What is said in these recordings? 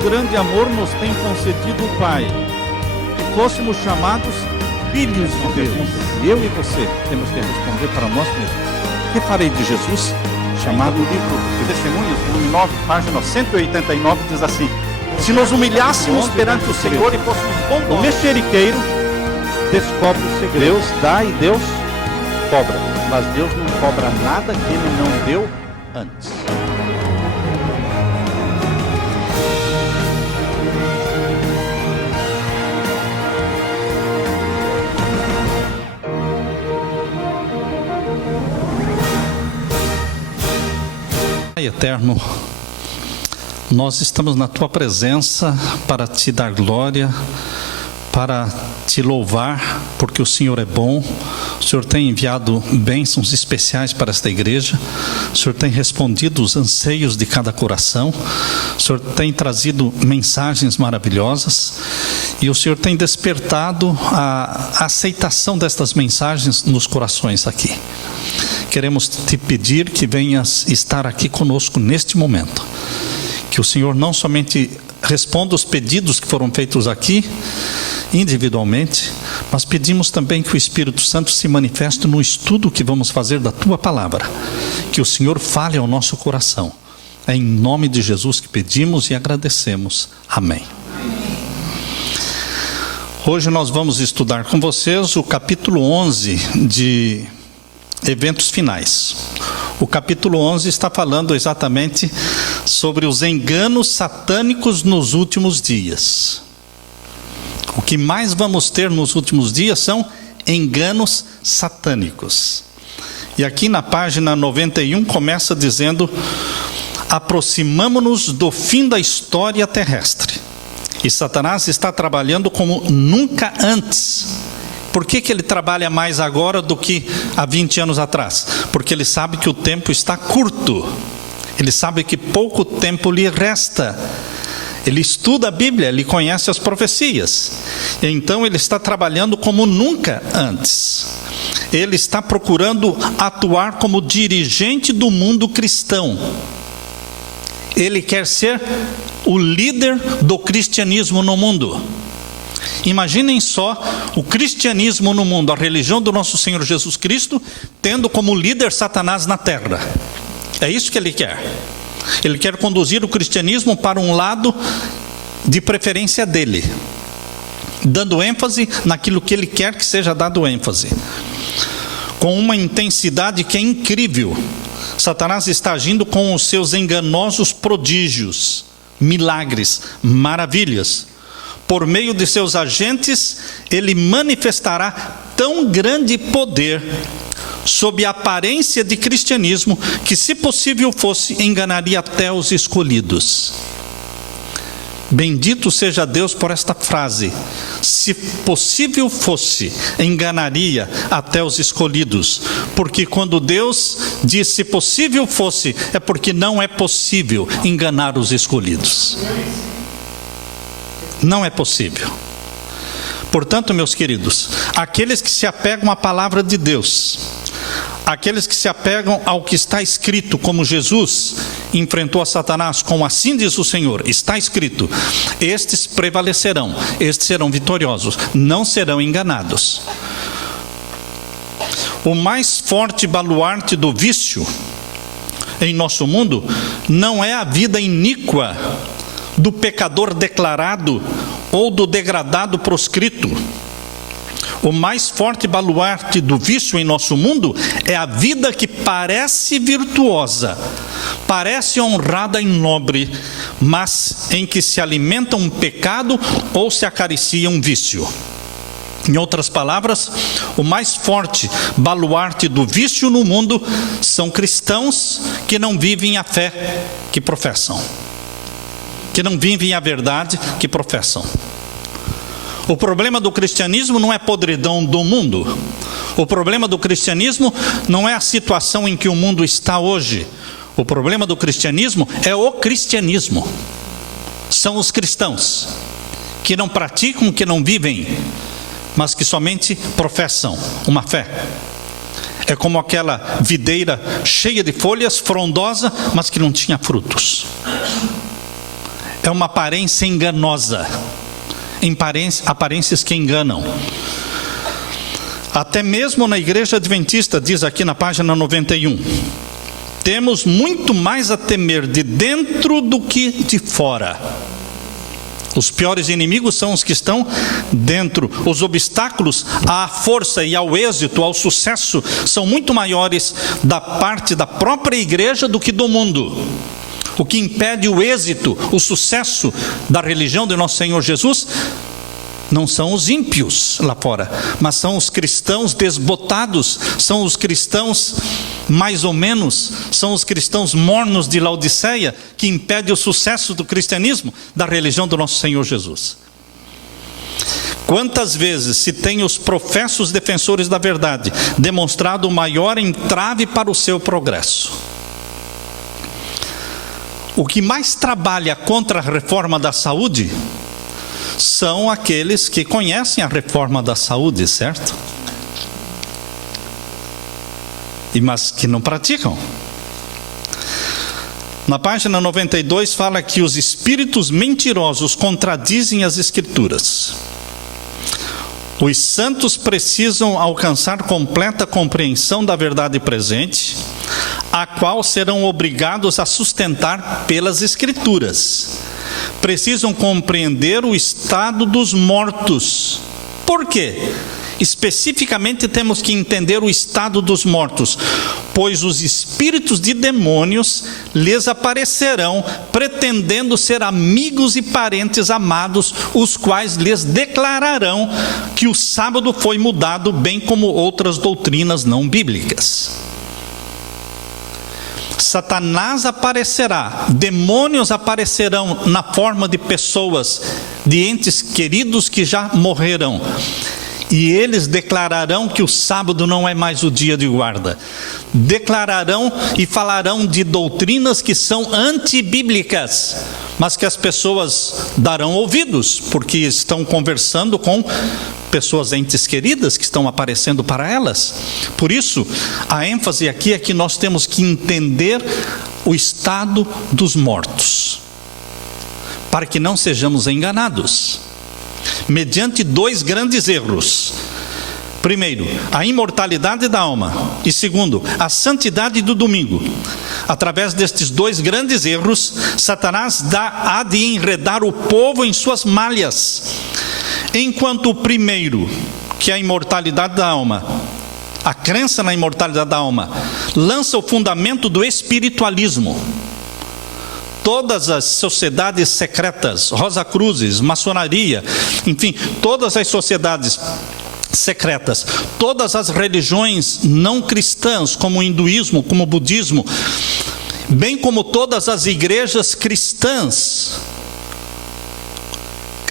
grande amor nos tem concedido o Pai, que fôssemos chamados filhos de Deus. Eu e você temos que responder para nós mesmos: que farei de Jesus? Chamado o livro de Testemunhos, volume 9, página 189, diz assim: se nos humilhássemos perante o Senhor e fôssemos bondosos, o mexeriqueiro descobre o segredo. Deus dá e Deus cobra, mas Deus não cobra nada que Ele não deu antes. Pai eterno, nós estamos na Tua presença para Te dar glória, para Te louvar, porque o Senhor é bom. O Senhor tem enviado bênçãos especiais para esta igreja. O Senhor tem respondido os anseios de cada coração. O Senhor tem trazido mensagens maravilhosas. E o Senhor tem despertado a aceitação destas mensagens nos corações aqui. Queremos Te pedir que venhas estar aqui conosco neste momento. Que o Senhor não somente responda os pedidos que foram feitos aqui, individualmente, mas pedimos também que o Espírito Santo se manifeste no estudo que vamos fazer da Tua Palavra. Que o Senhor fale ao nosso coração. É em nome de Jesus que pedimos e agradecemos. Amém. Hoje nós vamos estudar com vocês o capítulo 11 de Eventos Finais. O capítulo 11 está falando exatamente sobre os enganos satânicos nos últimos dias. O que mais vamos ter nos últimos dias são enganos satânicos. E aqui na página 91 começa dizendo: aproximamo-nos do fim da história terrestre. E Satanás está trabalhando como nunca antes. Por que ele trabalha mais agora do que há 20 anos atrás? Porque ele sabe que o tempo está curto. Ele sabe que pouco tempo lhe resta. Ele estuda a Bíblia, ele conhece as profecias. E então ele está trabalhando como nunca antes. Ele está procurando atuar como dirigente do mundo cristão. Ele quer ser o líder do cristianismo no mundo. Imaginem só o cristianismo no mundo, a religião do nosso Senhor Jesus Cristo, tendo como líder Satanás na terra. É isso que ele quer. Ele quer conduzir o cristianismo para um lado de preferência dele, dando ênfase naquilo que ele quer que seja dado ênfase, com uma intensidade que é incrível. Satanás está agindo com os seus enganosos prodígios, milagres, maravilhas. Por meio de seus agentes, ele manifestará tão grande poder, sob a aparência de cristianismo, que, se possível fosse, enganaria até os escolhidos. Bendito seja Deus por esta frase: se possível fosse, enganaria até os escolhidos. Porque quando Deus diz se possível fosse, é porque não é possível enganar os escolhidos. Não é possível. Portanto, meus queridos, aqueles que se apegam à palavra de Deus, aqueles que se apegam ao que está escrito, como Jesus enfrentou a Satanás com assim diz o Senhor, está escrito, estes prevalecerão, estes serão vitoriosos, não serão enganados. O mais forte baluarte do vício em nosso mundo não é a vida iníqua do pecador declarado ou do degradado proscrito. O mais forte baluarte do vício em nosso mundo é a vida que parece virtuosa, parece honrada e nobre, mas em que se alimenta um pecado ou se acaricia um vício. Em outras palavras, o mais forte baluarte do vício no mundo são cristãos que não vivem a fé que professam, que não vivem a verdade que professam. O problema do cristianismo não é a podridão do mundo. O problema do cristianismo não é a situação em que o mundo está hoje. O problema do cristianismo é o cristianismo. São os cristãos que não praticam, que não vivem, mas que somente professam uma fé. É como aquela videira cheia de folhas, frondosa, mas que não tinha frutos. é uma aparência enganosa, aparências que enganam. Até mesmo na igreja adventista, diz aqui na página 91, temos muito mais a temer de dentro do que de fora. Os piores inimigos são os que estão dentro. Os obstáculos à força e ao êxito, ao sucesso, são muito maiores da parte da própria igreja do que do mundo. O que impede o êxito, o sucesso da religião de nosso Senhor Jesus, não são os ímpios lá fora, mas são os cristãos desbotados, são os cristãos mais ou menos, são os cristãos mornos de Laodiceia, que impedem o sucesso do cristianismo, da religião do nosso Senhor Jesus. Quantas vezes se tem os professos defensores da verdade demonstrado o maior entrave para o seu progresso? O que mais trabalha contra a reforma da saúde são aqueles que conhecem a reforma da saúde, certo? Mas que não praticam. Na página 92 fala que os espíritos mentirosos contradizem as Escrituras. Os santos precisam alcançar completa compreensão da verdade presente, a qual serão obrigados a sustentar pelas Escrituras. Precisam compreender o estado dos mortos. Por quê? Especificamente temos que entender o estado dos mortos, pois os espíritos de demônios lhes aparecerão, pretendendo ser amigos e parentes amados, os quais lhes declararão que o sábado foi mudado, bem como outras doutrinas não bíblicas. Satanás aparecerá, demônios aparecerão na forma de pessoas, de entes queridos que já morreram, e eles declararão que o sábado não é mais o dia de guarda. Declararão e falarão de doutrinas que são antibíblicas, mas que as pessoas darão ouvidos, porque estão conversando com pessoas entes queridas que estão aparecendo para elas. Por isso, a ênfase aqui é que nós temos que entender o estado dos mortos, para que não sejamos enganados, mediante dois grandes erros. Primeiro, a imortalidade da alma, e segundo, a santidade do domingo. Através destes dois grandes erros, Satanás há de enredar o povo em suas malhas. Enquanto o primeiro, que é a imortalidade da alma, a crença na imortalidade da alma, lança o fundamento do espiritualismo. Todas as sociedades secretas, Rosacruzes, maçonaria, enfim, todas as sociedades secretas, todas as religiões não cristãs, como o hinduísmo, como o budismo, bem como todas as igrejas cristãs,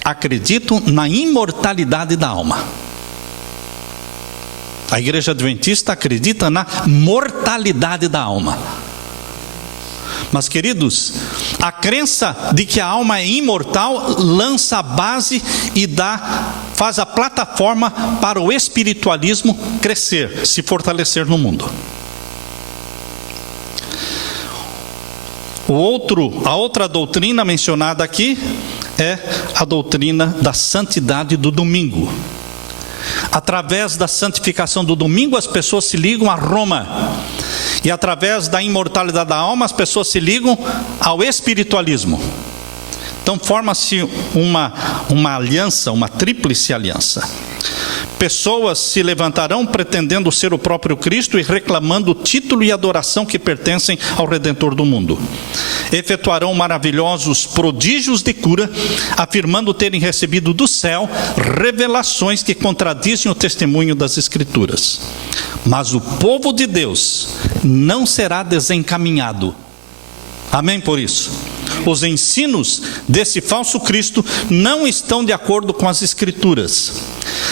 acreditam na imortalidade da alma. A igreja adventista acredita na mortalidade da alma. Mas, queridos, a crença de que a alma é imortal lança a base e faz a plataforma para o espiritualismo crescer, se fortalecer no mundo. A outra doutrina mencionada aqui é a doutrina da santidade do domingo. Através da santificação do domingo, as pessoas se ligam a Roma. E através da imortalidade da alma, as pessoas se ligam ao espiritualismo. Então forma-se uma aliança, uma tríplice aliança. Pessoas se levantarão pretendendo ser o próprio Cristo e reclamando o título e adoração que pertencem ao Redentor do mundo. Efetuarão maravilhosos prodígios de cura, afirmando terem recebido do céu revelações que contradizem o testemunho das Escrituras. Mas o povo de Deus não será desencaminhado. Amém por isso? Os ensinos desse falso Cristo não estão de acordo com as Escrituras.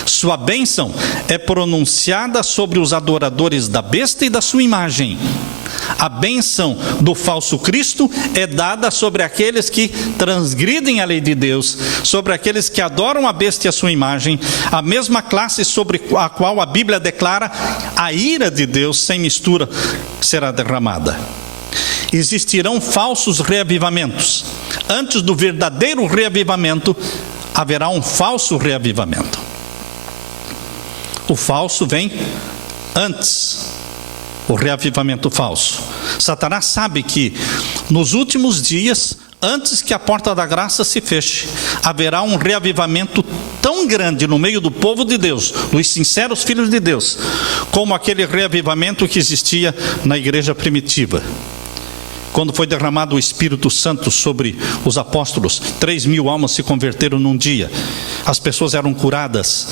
Sua bênção é pronunciada sobre os adoradores da besta e da sua imagem. A bênção do falso Cristo é dada sobre aqueles que transgridem a lei de Deus, sobre aqueles que adoram a besta e a sua imagem, a mesma classe sobre a qual a Bíblia declara a ira de Deus sem mistura será derramada. Existirão falsos reavivamentos, antes do verdadeiro reavivamento, haverá um falso reavivamento. O falso vem antes, o reavivamento falso. Satanás sabe que nos últimos dias, antes que a porta da graça se feche, haverá um reavivamento tão grande no meio do povo de Deus, dos sinceros filhos de Deus, como aquele reavivamento que existia na igreja primitiva. Quando foi derramado o Espírito Santo sobre os apóstolos, 3.000 almas se converteram num dia. As pessoas eram curadas,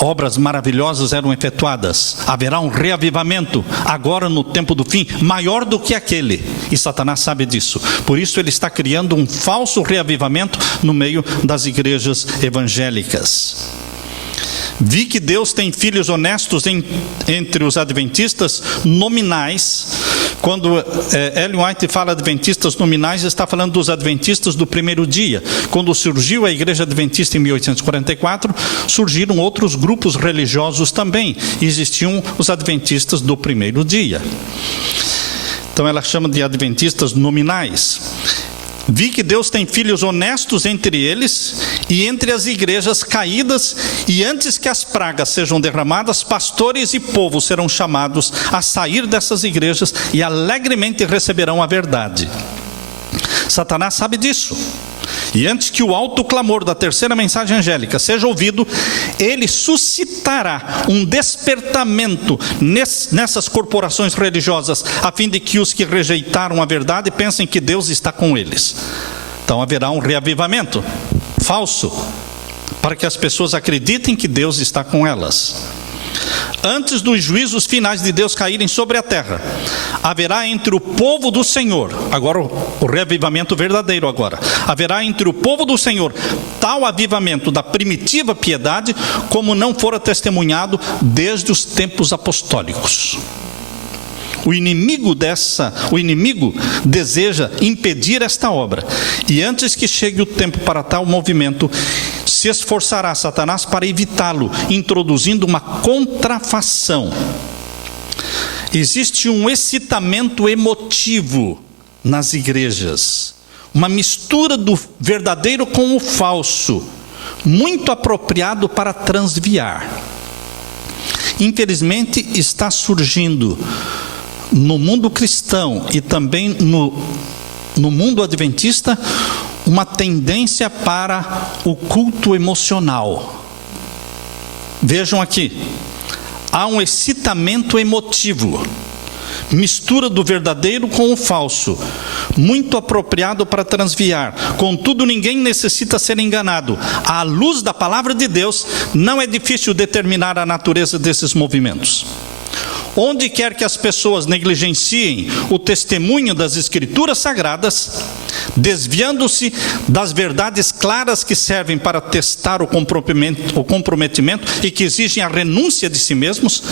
obras maravilhosas eram efetuadas. Haverá um reavivamento agora no tempo do fim, maior do que aquele. E Satanás sabe disso. Por isso ele está criando um falso reavivamento no meio das igrejas evangélicas. Vi que Deus tem filhos honestos entre os adventistas nominais. Quando Ellen White fala adventistas nominais, está falando dos adventistas do primeiro dia. Quando surgiu a igreja adventista em 1844, surgiram outros grupos religiosos também. Existiam os adventistas do primeiro dia. Então ela chama de adventistas nominais. Vi que Deus tem filhos honestos entre eles e entre as igrejas caídas, e antes que as pragas sejam derramadas, pastores e povo serão chamados a sair dessas igrejas e alegremente receberão a verdade. Satanás sabe disso. E antes que o alto clamor da terceira mensagem angélica seja ouvido, ele suscitará um despertamento nessas corporações religiosas, a fim de que os que rejeitaram a verdade pensem que Deus está com eles. Então haverá um reavivamento falso, para que as pessoas acreditem que Deus está com elas. Antes dos juízos finais de Deus caírem sobre a terra, haverá entre o povo do Senhor, agora o reavivamento verdadeiro agora, haverá entre o povo do Senhor tal avivamento da primitiva piedade, como não fora testemunhado desde os tempos apostólicos. O inimigo deseja impedir esta obra, e antes que chegue o tempo para tal movimento, se esforçará Satanás para evitá-lo, introduzindo uma contrafação. Existe um excitamento emotivo nas igrejas, uma mistura do verdadeiro com o falso, muito apropriado para transviar. Infelizmente está surgindo no mundo cristão e também no mundo adventista uma tendência para o culto emocional. Vejam aqui, há um excitamento emotivo, mistura do verdadeiro com o falso, muito apropriado para transviar. Contudo, ninguém necessita ser enganado. À luz da palavra de Deus, não é difícil determinar a natureza desses movimentos. Onde quer que as pessoas negligenciem o testemunho das Escrituras Sagradas, desviando-se das verdades claras que servem para testar o comprometimento e que exigem a renúncia de si mesmos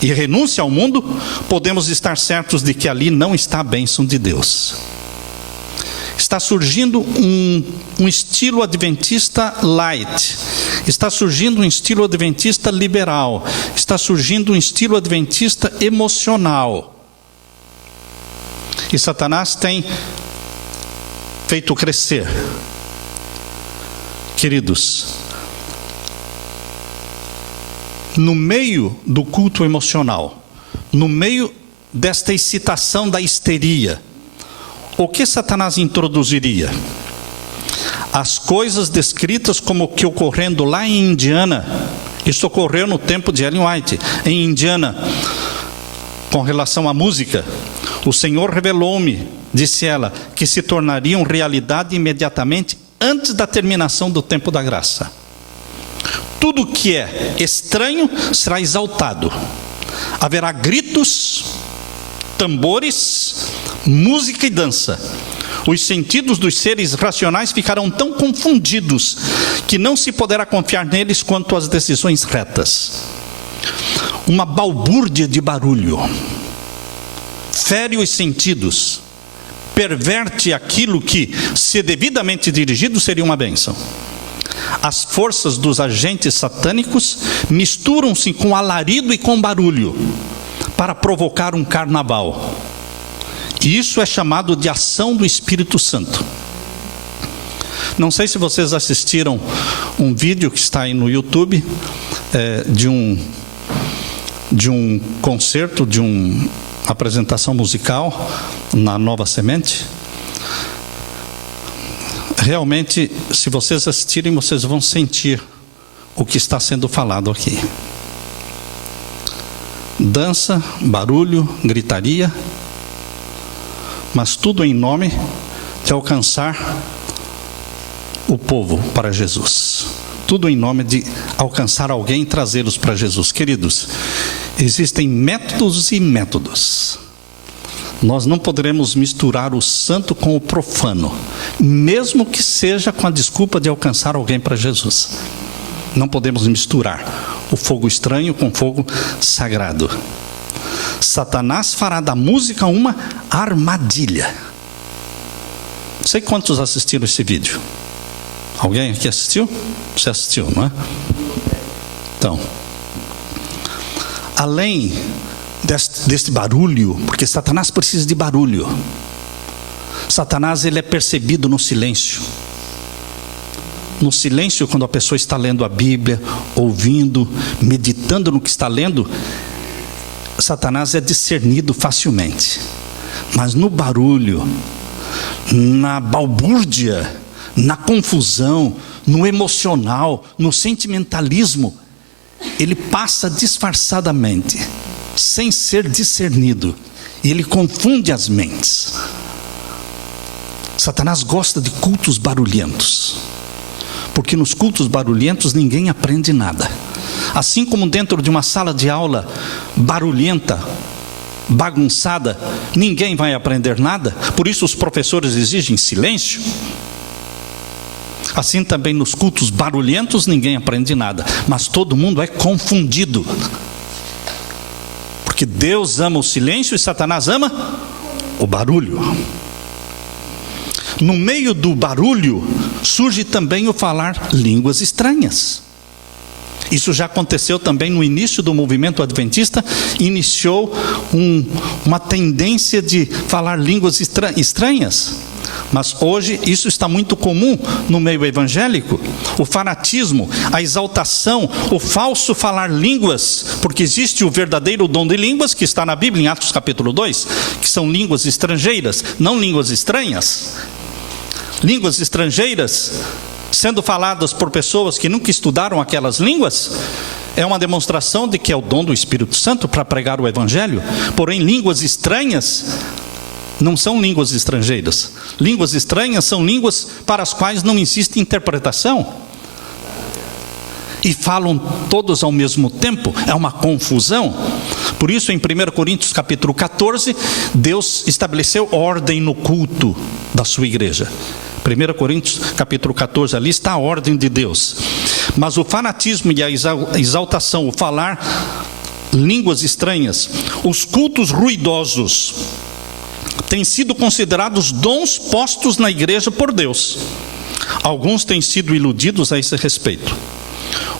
e renúncia ao mundo, podemos estar certos de que ali não está a bênção de Deus. Está surgindo um estilo adventista light, está surgindo um estilo adventista liberal, está surgindo um estilo adventista emocional. E Satanás tem feito crescer. Queridos, no meio do culto emocional, no meio desta excitação da histeria, o que Satanás introduziria? As coisas descritas como que ocorrendo lá em Indiana. Isso ocorreu no tempo de Ellen White. Em Indiana, com relação à música, o Senhor revelou-me, disse ela, que se tornariam realidade imediatamente antes da terminação do tempo da graça. Tudo que é estranho será exaltado. Haverá gritos, tambores, música e dança. Os sentidos dos seres racionais ficarão tão confundidos que não se poderá confiar neles quanto às decisões retas. Uma balbúrdia de barulho fere os sentidos, perverte aquilo que, se devidamente dirigido, seria uma bênção. As forças dos agentes satânicos misturam-se com alarido e com barulho para provocar um carnaval. E isso é chamado de ação do Espírito Santo. Não sei se vocês assistiram um vídeo que está aí no YouTube, de um concerto, de uma apresentação musical na Nova Semente. Realmente, se vocês assistirem, vocês vão sentir o que está sendo falado aqui. Dança, barulho, gritaria, mas tudo em nome de alcançar o povo para Jesus. Tudo em nome de alcançar alguém e trazê-los para Jesus. Queridos, existem métodos e métodos. Nós não poderemos misturar o santo com o profano, mesmo que seja com a desculpa de alcançar alguém para Jesus. Não podemos misturar o fogo estranho com o fogo sagrado. Satanás fará da música uma armadilha. Não sei quantos assistiram esse vídeo. Alguém aqui assistiu? Você assistiu, não é? Então, além deste barulho, porque Satanás precisa de barulho. Satanás, ele é percebido no silêncio. No silêncio, quando a pessoa está lendo a Bíblia, ouvindo, meditando no que está lendo, Satanás é discernido facilmente. Mas no barulho, na balbúrdia, na confusão, no emocional, no sentimentalismo, ele passa disfarçadamente, sem ser discernido, e ele confunde as mentes. Satanás gosta de cultos barulhentos, porque nos cultos barulhentos ninguém aprende nada. Assim como dentro de uma sala de aula barulhenta, bagunçada, ninguém vai aprender nada, por isso os professores exigem silêncio. Assim também nos cultos barulhentos ninguém aprende nada, mas todo mundo é confundido. Porque Deus ama o silêncio e Satanás ama o barulho. No meio do barulho surge também o falar línguas estranhas. Isso já aconteceu também no início do movimento adventista. Iniciou uma tendência de falar línguas estranhas. Mas hoje isso está muito comum no meio evangélico. O fanatismo, a exaltação, o falso falar línguas, porque existe o verdadeiro dom de línguas que está na Bíblia, em Atos capítulo 2, que são línguas estrangeiras, não línguas estranhas. Línguas estrangeiras sendo faladas por pessoas que nunca estudaram aquelas línguas, é uma demonstração de que é o dom do Espírito Santo para pregar o Evangelho. Porém, línguas estranhas não são línguas estrangeiras. Línguas estranhas são línguas para as quais não existe interpretação. E falam todos ao mesmo tempo, é uma confusão. Por isso, em 1 Coríntios capítulo 14, Deus estabeleceu ordem no culto da sua igreja. 1 Coríntios capítulo 14, ali está a ordem de Deus. Mas o fanatismo e a exaltação, o falar línguas estranhas, os cultos ruidosos, têm sido considerados dons postos na igreja por Deus. Alguns têm sido iludidos a esse respeito.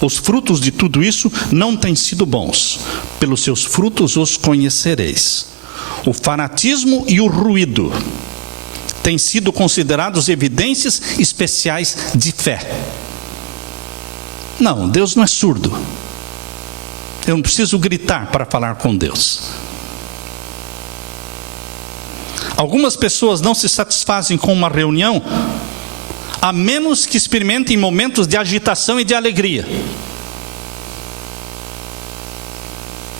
Os frutos de tudo isso não têm sido bons. Pelos seus frutos os conhecereis. O fanatismo e o ruído têm sido considerados evidências especiais de fé. Não, Deus não é surdo. Eu não preciso gritar para falar com Deus. Algumas pessoas não se satisfazem com uma reunião, a menos que experimentem momentos de agitação e de alegria.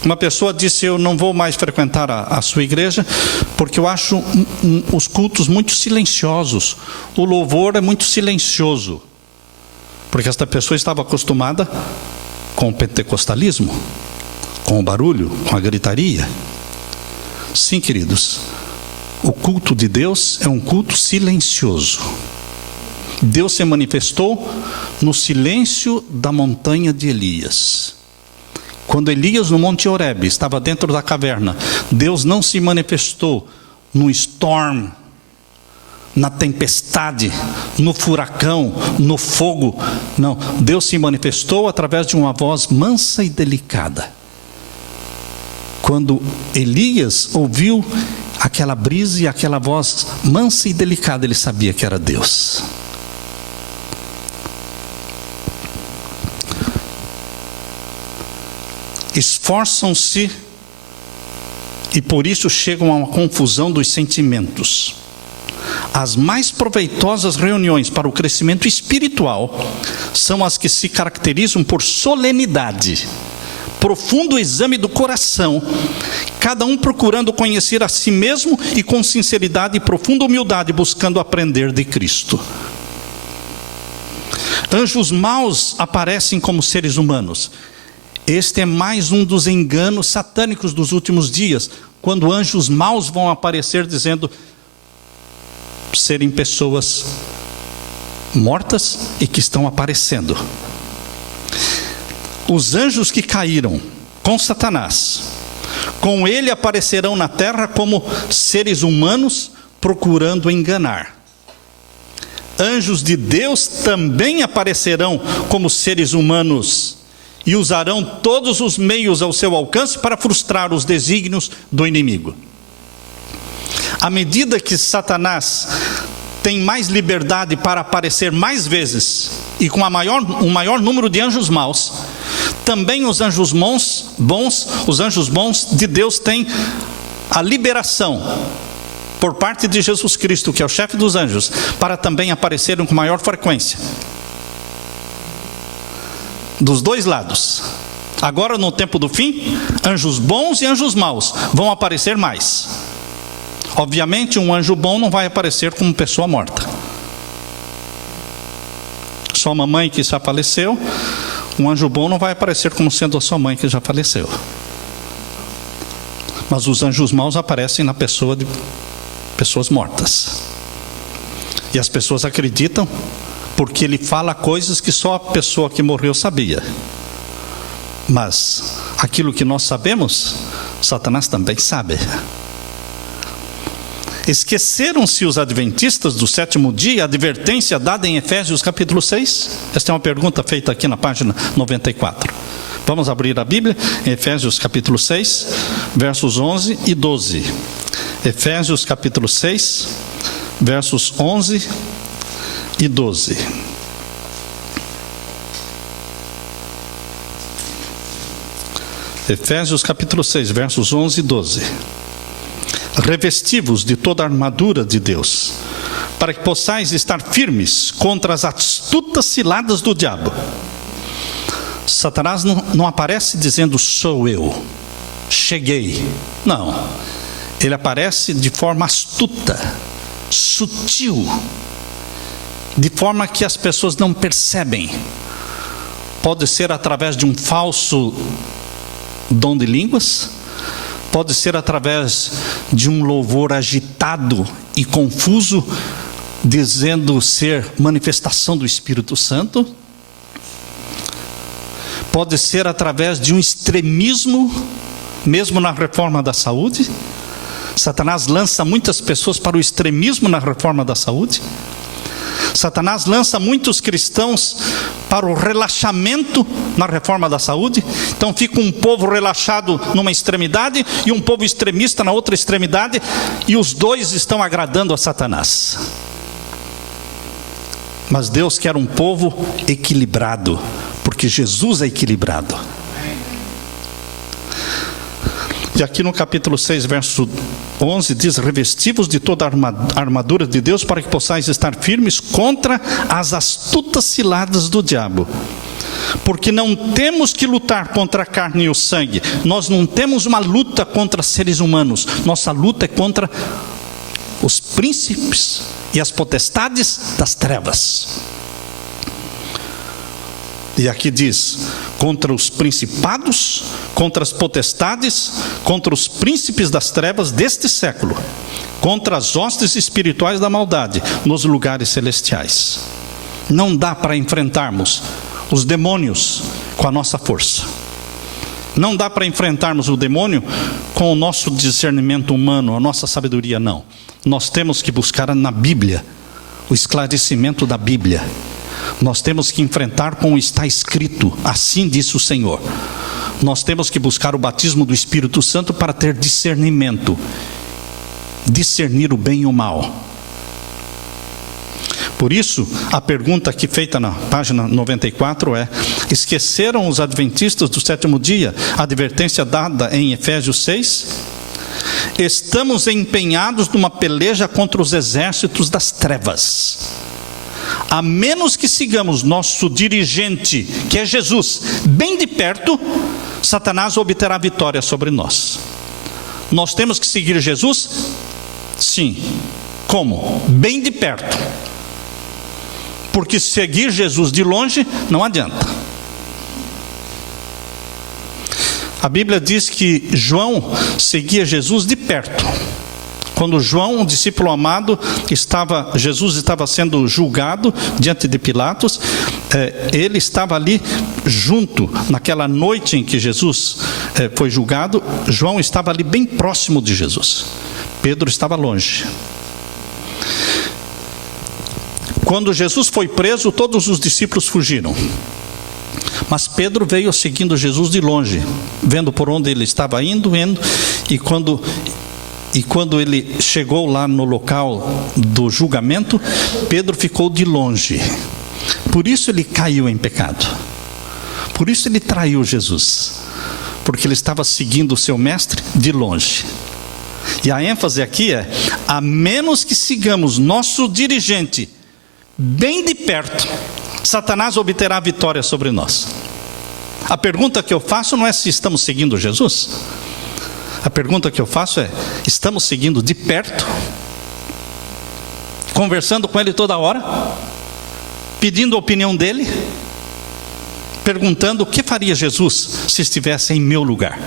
Uma pessoa disse: eu não vou mais frequentar a sua igreja, porque eu acho os cultos muito silenciosos, o louvor é muito silencioso. Porque esta pessoa estava acostumada com o pentecostalismo, com o barulho, com a gritaria. Sim, queridos, o culto de Deus é um culto silencioso. Deus se manifestou no silêncio da montanha de Elias. Quando Elias no Monte Horebe estava dentro da caverna, Deus não se manifestou no storm, na tempestade, no furacão, no fogo. Não, Deus se manifestou através de uma voz mansa e delicada. Quando Elias ouviu aquela brisa e aquela voz mansa e delicada, ele sabia que era Deus. esforçam-se e por isso chegam a uma confusão dos sentimentos. As mais proveitosas reuniões para o crescimento espiritual são as que se caracterizam por solenidade, profundo exame do coração, cada um procurando conhecer a si mesmo e com sinceridade e profunda humildade, buscando aprender de Cristo. Anjos maus aparecem como seres humanos. Este é mais um dos enganos satânicos dos últimos dias, quando anjos maus vão aparecer dizendo serem pessoas mortas e que estão aparecendo. Os anjos que caíram com Satanás, com ele aparecerão na terra como seres humanos procurando enganar. Anjos de Deus também aparecerão como seres humanos e usarão todos os meios ao seu alcance para frustrar os desígnios do inimigo. À medida que Satanás tem mais liberdade para aparecer mais vezes e com um maior número de anjos maus, também os anjos bons, os anjos bons de Deus têm a liberação por parte de Jesus Cristo, que é o chefe dos anjos, para também aparecerem com maior frequência. Dos dois lados. Agora, no tempo do fim, anjos bons e anjos maus vão aparecer mais. Obviamente, um anjo bom não vai aparecer como pessoa morta. Sua mamãe que já faleceu, um anjo bom não vai aparecer como sendo a sua mãe que já faleceu. Mas os anjos maus aparecem na pessoa de pessoas mortas. E as pessoas acreditam porque ele fala coisas que só a pessoa que morreu sabia. Mas aquilo que nós sabemos, Satanás também sabe. Esqueceram-se os adventistas do sétimo dia a advertência dada em Efésios capítulo 6? Esta é uma pergunta feita aqui na página 94. Vamos abrir a Bíblia em Efésios capítulo 6, versos 11 e 12. Efésios capítulo 6, versos 11 e 12. Efésios capítulo 6, versos 11 e 12. Revesti-vos de toda a armadura de Deus, para que possais estar firmes contra as astutas ciladas do diabo. Satanás não aparece dizendo sou eu, cheguei. Não, ele aparece de forma astuta, sutil, de forma que as pessoas não percebem. Pode ser através de um falso dom de línguas, pode ser através de um louvor agitado e confuso, dizendo ser manifestação do Espírito Santo, pode ser através de um extremismo, mesmo na reforma da saúde. Satanás lança muitas pessoas para o extremismo na reforma da saúde. Satanás lança muitos cristãos para o relaxamento na reforma da saúde. Então fica um povo relaxado numa extremidade e um povo extremista na outra extremidade, e os dois estão agradando a Satanás. Mas Deus quer um povo equilibrado, porque Jesus é equilibrado. E aqui no capítulo 6, verso 11, diz: revesti-vos de toda a armadura de Deus, para que possais estar firmes contra as astutas ciladas do diabo. Porque não temos que lutar contra a carne e o sangue. Nós não temos uma luta contra seres humanos. Nossa luta é contra os príncipes e as potestades das trevas. E aqui diz: contra os principados, contra as potestades, contra os príncipes das trevas deste século, contra as hostes espirituais da maldade nos lugares celestiais. Não dá para enfrentarmos os demônios com a nossa força. Não dá para enfrentarmos o demônio com o nosso discernimento humano, a nossa sabedoria, não. Nós temos que buscar na Bíblia o esclarecimento da Bíblia. Nós temos que enfrentar como está escrito, assim disse o Senhor. Nós temos que buscar o batismo do Espírito Santo para ter discernimento, discernir o bem e o mal. Por isso, a pergunta aqui feita na página 94 é: esqueceram os adventistas do sétimo dia a advertência dada em Efésios 6? Estamos empenhados numa peleja contra os exércitos das trevas. A menos que sigamos nosso dirigente, que é Jesus, bem de perto, Satanás obterá vitória sobre nós. Nós temos que seguir Jesus? Sim. Como? Bem de perto. Porque seguir Jesus de longe não adianta. A Bíblia diz que João seguia Jesus de perto. Quando João, um discípulo amado, Jesus estava sendo julgado diante de Pilatos, ele estava ali junto, naquela noite em que Jesus foi julgado. João estava ali bem próximo de Jesus. Pedro estava longe. Quando Jesus foi preso, todos os discípulos fugiram. Mas Pedro veio seguindo Jesus de longe, vendo por onde ele estava indo, e quando ele chegou lá no local do julgamento, Pedro ficou de longe. Por isso ele caiu em pecado. Por isso ele traiu Jesus, porque ele estava seguindo o seu mestre de longe. E a ênfase aqui é: a menos que sigamos nosso dirigente bem de perto, Satanás obterá vitória sobre nós. A pergunta que eu faço não é se estamos seguindo Jesus. A pergunta que eu faço é: estamos seguindo de perto? Conversando com ele toda hora? Pedindo a opinião dele? Perguntando o que faria Jesus se estivesse em meu lugar?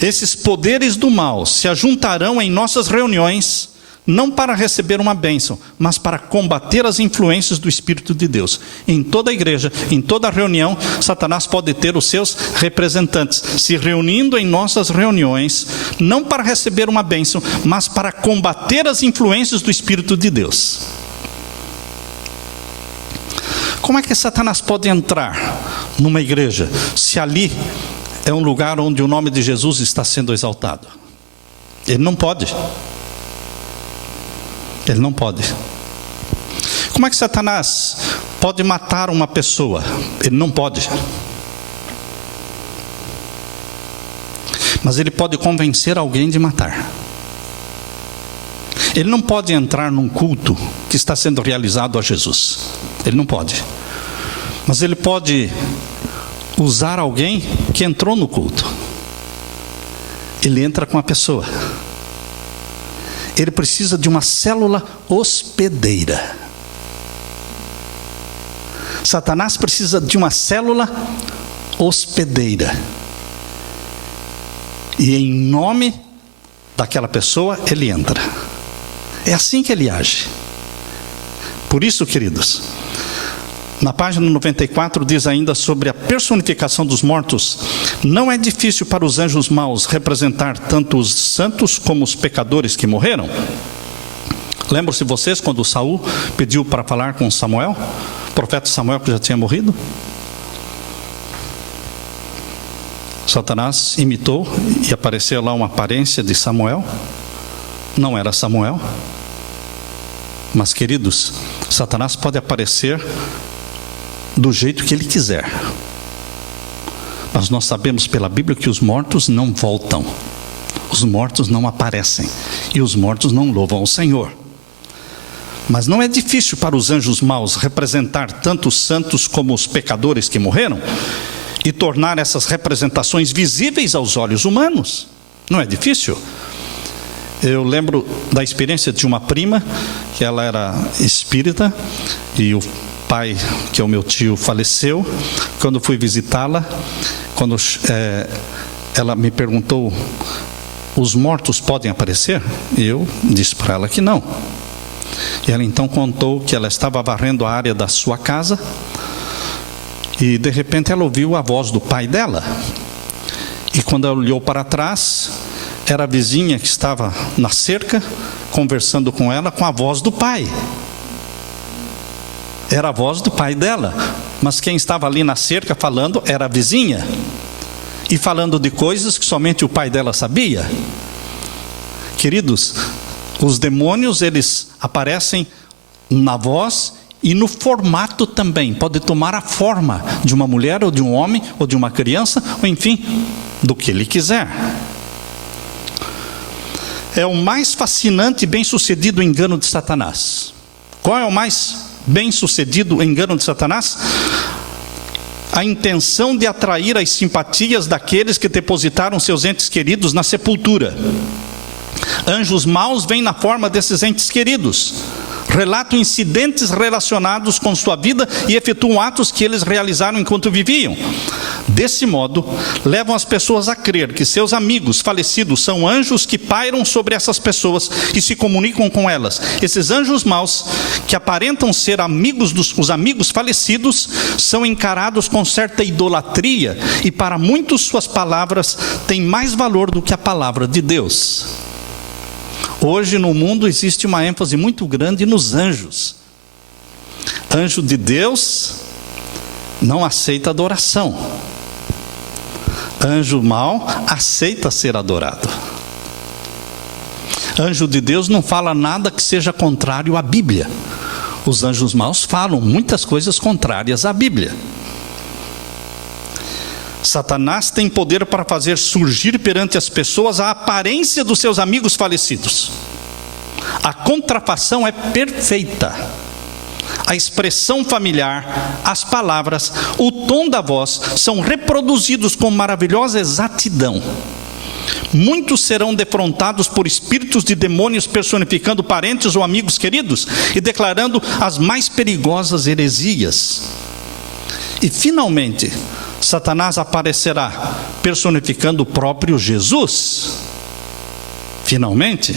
Esses poderes do mal se ajuntarão em nossas reuniões, não para receber uma bênção, mas para combater as influências do Espírito de Deus. Em toda a igreja, em toda reunião, Satanás pode ter os seus representantes se reunindo em nossas reuniões, não para receber uma bênção, mas para combater as influências do Espírito de Deus. Como é que Satanás pode entrar numa igreja, se ali é um lugar onde o nome de Jesus está sendo exaltado? Ele não pode. Ele não pode. Como é que Satanás pode matar uma pessoa? Ele não pode. Mas ele pode convencer alguém de matar. Ele não pode entrar num culto que está sendo realizado a Jesus. Ele não pode. Mas ele pode usar alguém que entrou no culto. Ele entra com a pessoa. Ele precisa de uma célula hospedeira. Satanás precisa de uma célula hospedeira. E em nome daquela pessoa, ele entra. É assim que ele age. Por isso, queridos, na página 94 diz ainda sobre a personificação dos mortos: não é difícil para os anjos maus representar tanto os santos como os pecadores que morreram. Lembram-se vocês quando Saul pediu para falar com Samuel, o profeta Samuel que já tinha morrido? Satanás imitou e apareceu lá uma aparência de Samuel. Não era Samuel. Mas, queridos, Satanás pode aparecer do jeito que ele quiser. Mas nós sabemos pela Bíblia que os mortos não voltam. Os mortos não aparecem. E os mortos não louvam o Senhor. Mas não é difícil para os anjos maus representar tanto os santos como os pecadores que morreram e tornar essas representações visíveis aos olhos humanos. Não é difícil. Eu lembro da experiência de uma prima, que ela era espírita, e o pai, que é o meu tio, faleceu. Quando fui visitá-la, ela me perguntou: os mortos podem aparecer? E eu disse para ela que não. E ela então contou que ela estava varrendo a área da sua casa e de repente ela ouviu a voz do pai dela. E quando ela olhou para trás, era a vizinha que estava na cerca conversando com ela com a voz do pai. Era a voz do pai dela, mas quem estava ali na cerca falando era a vizinha, e falando de coisas que somente o pai dela sabia. Queridos, os demônios, eles aparecem na voz e no formato também. Pode tomar a forma de uma mulher, ou de um homem, ou de uma criança, ou enfim, do que ele quiser. É o mais fascinante e bem-sucedido engano de Satanás. Qual é o mais bem-sucedido engano de Satanás? A intenção de atrair as simpatias daqueles que depositaram seus entes queridos na sepultura. Anjos maus vêm na forma desses entes queridos, relatam incidentes relacionados com sua vida e efetuam atos que eles realizaram enquanto viviam. Desse modo, levam as pessoas a crer que seus amigos falecidos são anjos que pairam sobre essas pessoas e se comunicam com elas. Esses anjos maus, que aparentam ser os amigos falecidos, são encarados com certa idolatria, e para muitos suas palavras têm mais valor do que a palavra de Deus. Hoje no mundo existe uma ênfase muito grande nos anjos. Anjo de Deus não aceita adoração. Anjo mau aceita ser adorado. Anjo de Deus não fala nada que seja contrário à Bíblia. Os anjos maus falam muitas coisas contrárias à Bíblia. Satanás tem poder para fazer surgir perante as pessoas a aparência dos seus amigos falecidos. A contrafação é perfeita. A expressão familiar, as palavras, o tom da voz são reproduzidos com maravilhosa exatidão. Muitos serão defrontados por espíritos de demônios personificando parentes ou amigos queridos e declarando as mais perigosas heresias. E finalmente, Satanás aparecerá personificando o próprio Jesus. Finalmente,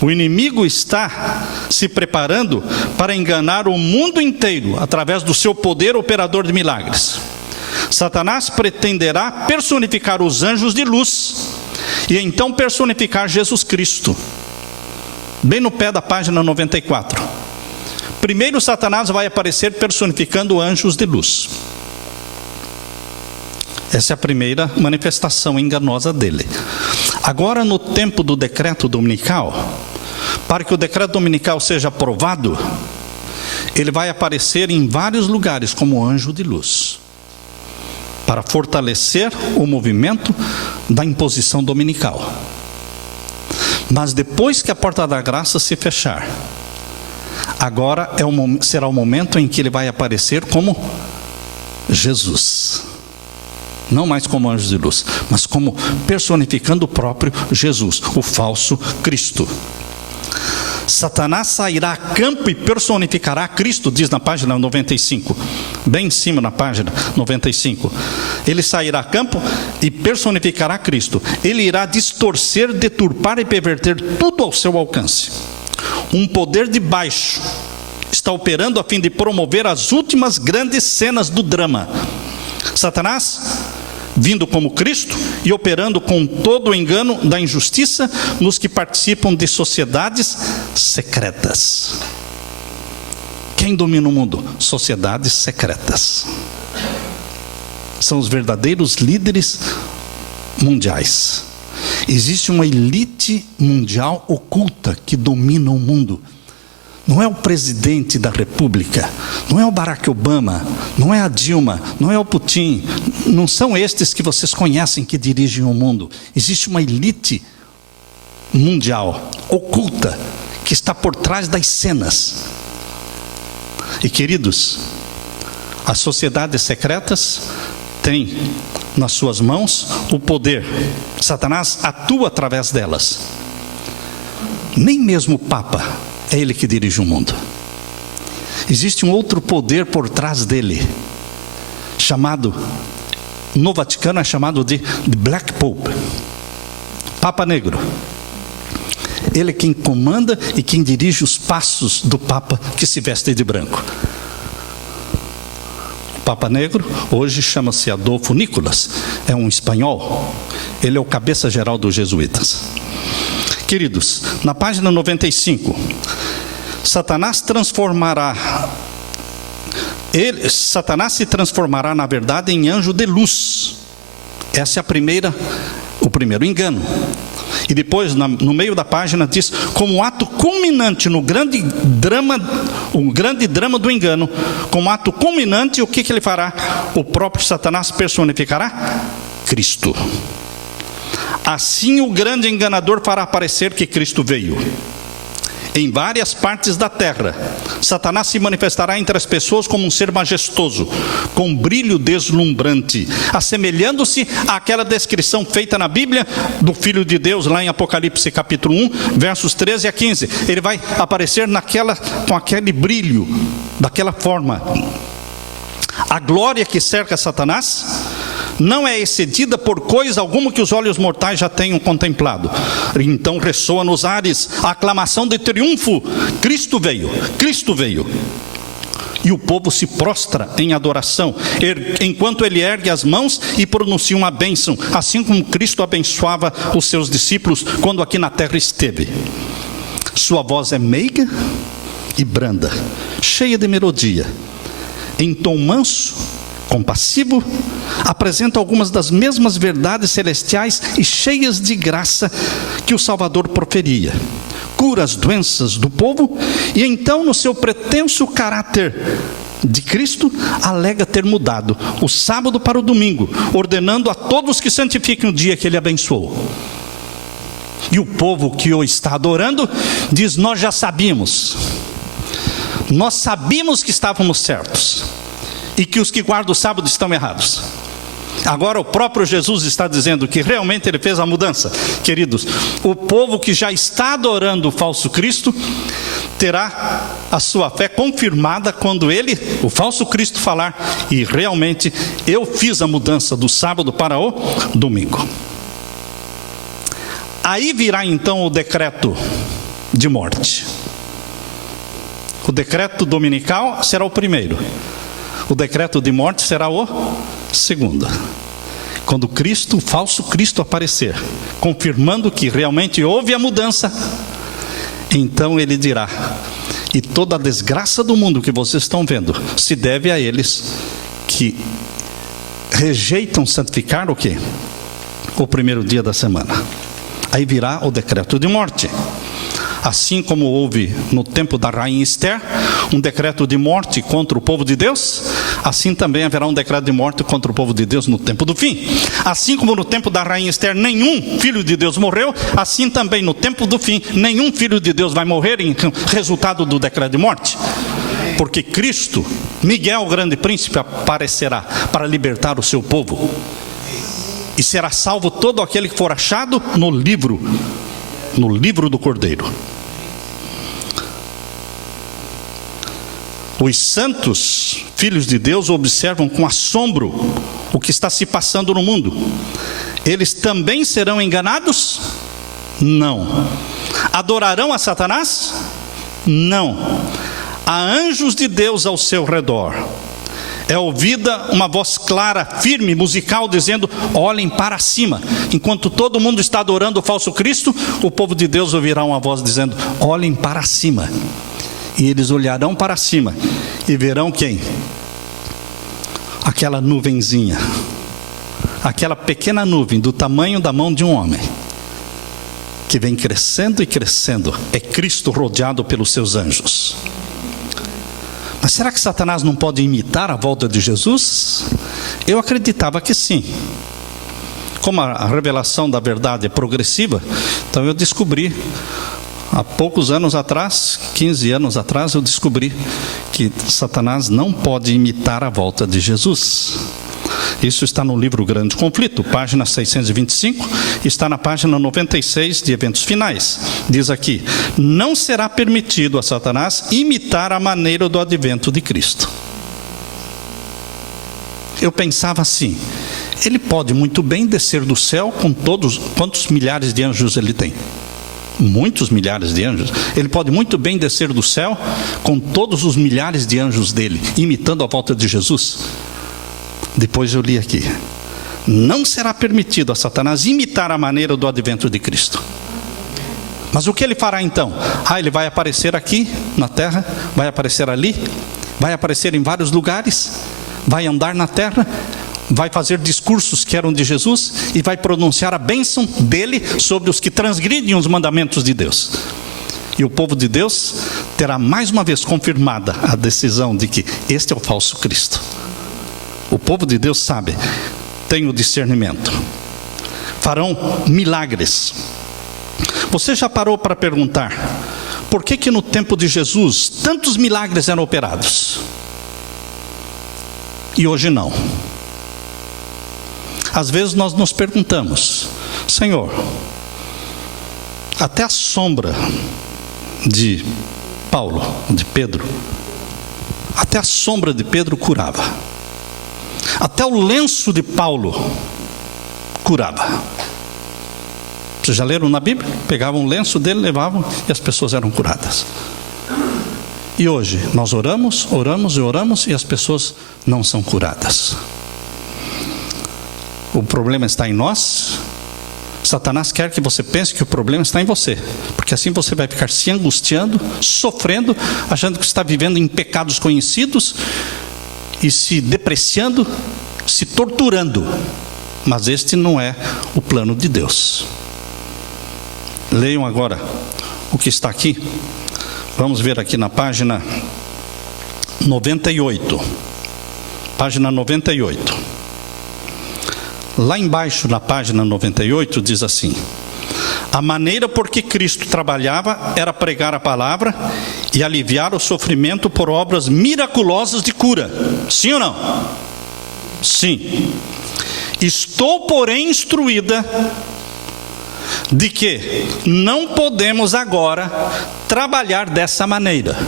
o inimigo está se preparando para enganar o mundo inteiro através do seu poder operador de milagres. Satanás pretenderá personificar os anjos de luz e então personificar Jesus Cristo. Bem no pé da página 94. Primeiro, Satanás vai aparecer personificando anjos de luz. Essa é a primeira manifestação enganosa dele. Agora, no tempo do decreto dominical, para que o decreto dominical seja aprovado, ele vai aparecer em vários lugares como anjo de luz, para fortalecer o movimento da imposição dominical. Mas depois que a porta da graça se fechar, agora será o momento em que ele vai aparecer como Jesus. Não mais como anjo de luz, mas como personificando o próprio Jesus, o falso Cristo. Satanás sairá a campo e personificará Cristo, diz na página 95, bem em cima na página 95. Ele sairá a campo e personificará Cristo. Ele irá distorcer, deturpar e perverter tudo ao seu alcance. Um poder de baixo está operando a fim de promover as últimas grandes cenas do drama. Satanás, vindo como Cristo e operando com todo o engano da injustiça nos que participam de sociedades secretas. Quem domina o mundo? Sociedades secretas. São os verdadeiros líderes mundiais. Existe uma elite mundial oculta que domina o mundo. Não é o presidente da República, não é o Barack Obama, não é a Dilma, não é o Putin, não são estes que vocês conhecem que dirigem o mundo. Existe uma elite mundial, oculta, que está por trás das cenas. E queridos, as sociedades secretas têm nas suas mãos o poder. Satanás atua através delas. Nem mesmo o Papa é ele que dirige o mundo. Existe um outro poder por trás dele, chamado, no Vaticano é chamado de Black Pope, Papa Negro. Ele é quem comanda e quem dirige os passos do Papa que se veste de branco. O Papa Negro hoje chama-se Adolfo Nicolas, é um espanhol. Ele é o cabeça geral dos jesuítas. Queridos, na página 95, Satanás se transformará na verdade em anjo de luz. Essa é o primeiro engano. E depois, no meio da página, diz: como ato culminante no grande drama, o grande drama do engano, como ato culminante, o que ele fará? O próprio Satanás personificará Cristo. Assim o grande enganador fará parecer que Cristo veio. Em várias partes da terra, Satanás se manifestará entre as pessoas como um ser majestoso, com brilho deslumbrante, assemelhando-se àquela descrição feita na Bíblia do Filho de Deus, lá em Apocalipse capítulo 1, versos 13 a 15. Ele vai aparecer com aquele brilho, daquela forma. A glória que cerca Satanás não é excedida por coisa alguma que os olhos mortais já tenham contemplado. Então ressoa nos ares a aclamação de triunfo: Cristo veio, Cristo veio. E o povo se prostra em adoração, enquanto ele ergue as mãos e pronuncia uma bênção, assim como Cristo abençoava os seus discípulos quando aqui na terra esteve. Sua voz é meiga e branda, cheia de melodia, em tom manso, compassivo, apresenta algumas das mesmas verdades celestiais e cheias de graça que o Salvador proferia. Cura as doenças do povo e então, no seu pretenso caráter de Cristo, alega ter mudado o sábado para o domingo, ordenando a todos que santifiquem o dia que ele abençoou. E o povo que o está adorando diz: nós já sabíamos, nós sabíamos que estávamos certos e que os que guardam o sábado estão errados. Agora o próprio Jesus está dizendo que realmente ele fez a mudança. Queridos, o povo que já está adorando o falso Cristo terá a sua fé confirmada quando ele, o falso Cristo, falar: e realmente eu fiz a mudança do sábado para o domingo. Aí virá então o decreto de morte. O decreto dominical será o primeiro. O decreto de morte será o segundo. Quando Cristo, o falso Cristo, aparecer, confirmando que realmente houve a mudança, então ele dirá: e toda a desgraça do mundo que vocês estão vendo se deve a eles que rejeitam santificar o quê? O primeiro dia da semana. Aí virá o decreto de morte. Assim como houve no tempo da rainha Esther um decreto de morte contra o povo de Deus, assim também haverá um decreto de morte contra o povo de Deus no tempo do fim. Assim como no tempo da rainha Esther nenhum filho de Deus morreu, assim também no tempo do fim nenhum filho de Deus vai morrer em resultado do decreto de morte. Porque Cristo, Miguel, o grande príncipe, aparecerá para libertar o seu povo. E será salvo todo aquele que for achado no livro do Cordeiro. Os santos filhos de Deus observam com assombro o que está se passando no mundo. Eles também serão enganados? Não. Adorarão a Satanás? Não. Há anjos de Deus ao seu redor. É ouvida uma voz clara, firme, musical, dizendo: olhem para cima. Enquanto todo mundo está adorando o falso Cristo, o povo de Deus ouvirá uma voz dizendo: olhem para cima. E eles olharão para cima e verão quem? Aquela nuvenzinha, aquela pequena nuvem do tamanho da mão de um homem, que vem crescendo e crescendo. É Cristo rodeado pelos seus anjos. Mas será que Satanás não pode imitar a volta de Jesus? Eu acreditava que sim. Como a revelação da verdade é progressiva, então eu descobri, há poucos anos atrás, 15 anos atrás, eu descobri que Satanás não pode imitar a volta de Jesus. Isso está no livro Grande Conflito, página 625, está na página 96 de Eventos Finais. Diz aqui: não será permitido a Satanás imitar a maneira do advento de Cristo. Eu pensava assim: ele pode muito bem descer do céu com todos, quantos milhares de anjos ele tem? Muitos milhares de anjos. Ele pode muito bem descer do céu com todos os milhares de anjos dele, imitando a volta de Jesus. Depois eu li aqui: não será permitido a Satanás imitar a maneira do advento de Cristo. Mas o que ele fará então? Ele vai aparecer aqui na terra, vai aparecer ali, vai aparecer em vários lugares, vai andar na terra. vai fazer discursos que eram de Jesus e vai pronunciar a bênção dele sobre os que transgridem os mandamentos de Deus. E o povo de Deus terá mais uma vez confirmada a decisão de que este é o falso Cristo. O povo de Deus sabe, tem o discernimento. Farão milagres. Você já parou para perguntar por que no tempo de Jesus tantos milagres eram operados e hoje não? Às vezes nós nos perguntamos: Senhor, até a sombra de Paulo, de Pedro, até a sombra de Pedro curava, até o lenço de Paulo curava. Vocês já leram na Bíblia? Pegavam o lenço dele, levavam e as pessoas eram curadas. E hoje nós oramos, oramos e oramos e as pessoas não são curadas. O problema está em nós. Satanás quer que você pense que o problema está em você, porque assim você vai ficar se angustiando, sofrendo, achando que está vivendo em pecados conhecidos e se depreciando, se torturando. Mas este não é o plano de Deus. Leiam agora o que está aqui. Vamos ver aqui na página 98. Página 98. Lá embaixo, na página 98, diz assim: a maneira por que Cristo trabalhava era pregar a palavra e aliviar o sofrimento por obras miraculosas de cura. Sim ou não? Sim. Estou, porém, instruída de que não podemos agora trabalhar dessa maneira.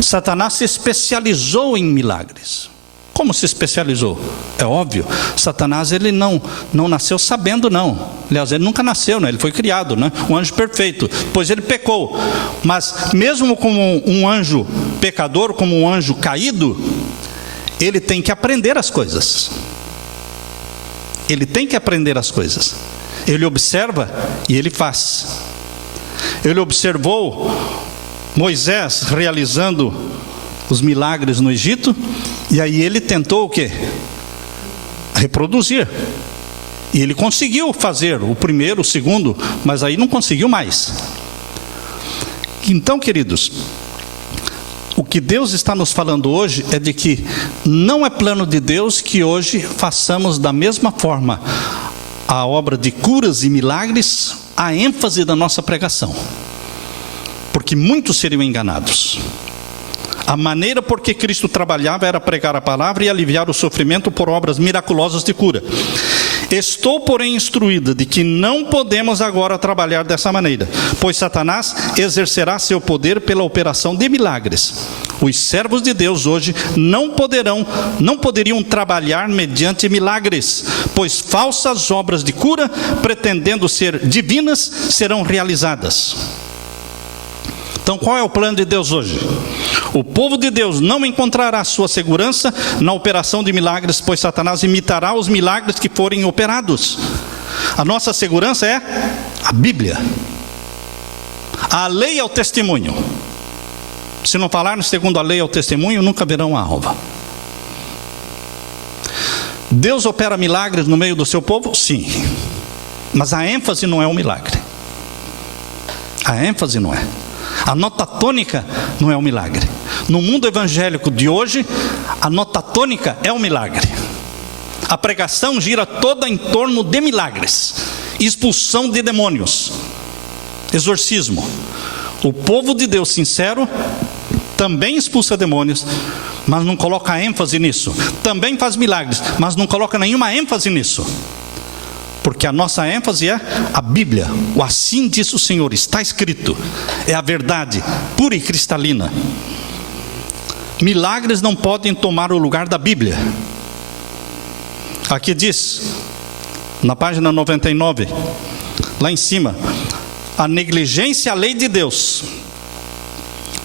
Satanás se especializou em milagres. Como se especializou? É óbvio, Satanás ele não nasceu sabendo, não. Aliás, ele nunca nasceu, né? Ele foi criado, né? Um anjo perfeito, depois ele pecou. Mas mesmo como um anjo pecador, como um anjo caído, ele tem que aprender as coisas. Ele tem que aprender as coisas. Ele observa e ele faz. Ele observou Moisés realizando os milagres no Egito, e aí ele tentou o quê? Reproduzir. E ele conseguiu fazer o primeiro, o segundo, mas aí não conseguiu mais. Então, queridos, o que Deus está nos falando hoje é de que não é plano de Deus que hoje façamos da mesma forma a obra de curas e milagres, a ênfase da nossa pregação, porque muitos seriam enganados. A maneira por que Cristo trabalhava era pregar a palavra e aliviar o sofrimento por obras miraculosas de cura. Estou, porém, instruída de que não podemos agora trabalhar dessa maneira, pois Satanás exercerá seu poder pela operação de milagres. Os servos de Deus hoje não poderiam trabalhar mediante milagres, pois falsas obras de cura, pretendendo ser divinas, serão realizadas. Então, qual é o plano de Deus hoje? O povo de Deus não encontrará sua segurança na operação de milagres, pois Satanás imitará os milagres que forem operados. A nossa segurança é a Bíblia. A lei é o testemunho. Se não falarem segundo a lei é o testemunho, nunca verão a alva. Deus opera milagres no meio do seu povo? Sim. Mas a ênfase não é o milagre. A ênfase não é. A nota tônica não é um milagre. No mundo evangélico de hoje, a nota tônica é um milagre. A pregação gira toda em torno de milagres, expulsão de demônios, exorcismo. O povo de Deus sincero também expulsa demônios, mas não coloca ênfase nisso. Também faz milagres, mas não coloca nenhuma ênfase nisso. Porque a nossa ênfase é a Bíblia. O assim diz o Senhor, está escrito. É a verdade pura e cristalina. Milagres não podem tomar o lugar da Bíblia. Aqui diz, na página 99, lá em cima: a negligência à lei de Deus.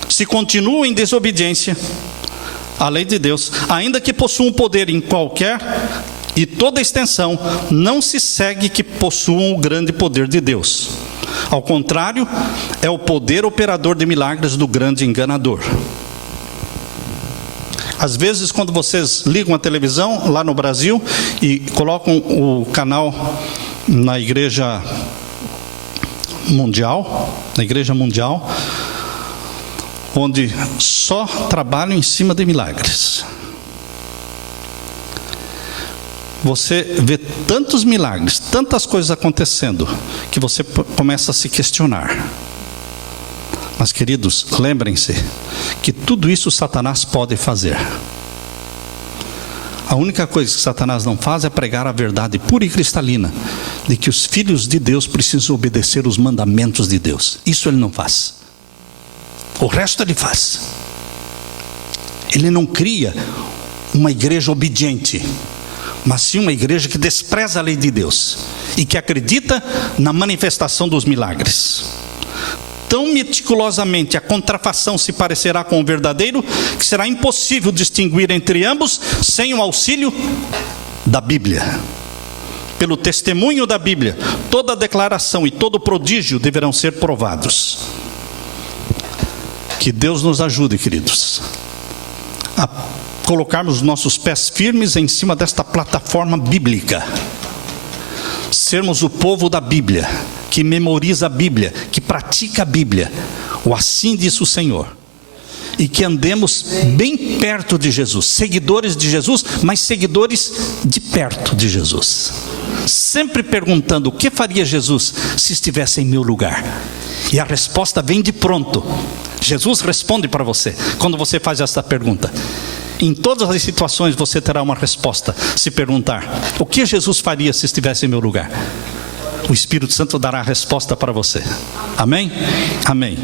Se continua em desobediência à lei de Deus, ainda que possuam poder em qualquer e toda extensão, não se segue que possuam o grande poder de Deus. Ao contrário, é o poder operador de milagres do grande enganador. Às vezes, quando vocês ligam a televisão lá no Brasil e colocam o canal na Igreja Mundial, onde só trabalham em cima de milagres. Você vê tantos milagres, tantas coisas acontecendo, que você começa a se questionar. Mas, queridos, lembrem-se que tudo isso Satanás pode fazer. A única coisa que Satanás não faz é pregar a verdade pura e cristalina, de que os filhos de Deus precisam obedecer os mandamentos de Deus. Isso ele não faz. O resto ele faz. Ele não cria uma igreja obediente, mas sim uma igreja que despreza a lei de Deus e que acredita na manifestação dos milagres. Tão meticulosamente a contrafação se parecerá com o verdadeiro, que será impossível distinguir entre ambos sem o auxílio da Bíblia. Pelo testemunho da Bíblia, toda declaração e todo prodígio deverão ser provados. Que Deus nos ajude, queridos, a colocarmos nossos pés firmes em cima desta plataforma bíblica. Sermos o povo da Bíblia, que memoriza a Bíblia, que pratica a Bíblia. O assim diz o Senhor. E que andemos bem perto de Jesus, seguidores de Jesus, mas seguidores de perto de Jesus. Sempre perguntando: o que faria Jesus se estivesse em meu lugar? E a resposta vem de pronto. Jesus responde para você quando você faz essa pergunta. Em todas as situações você terá uma resposta. Se perguntar: o que Jesus faria se estivesse em meu lugar? O Espírito Santo dará a resposta para você. Amém? Amém.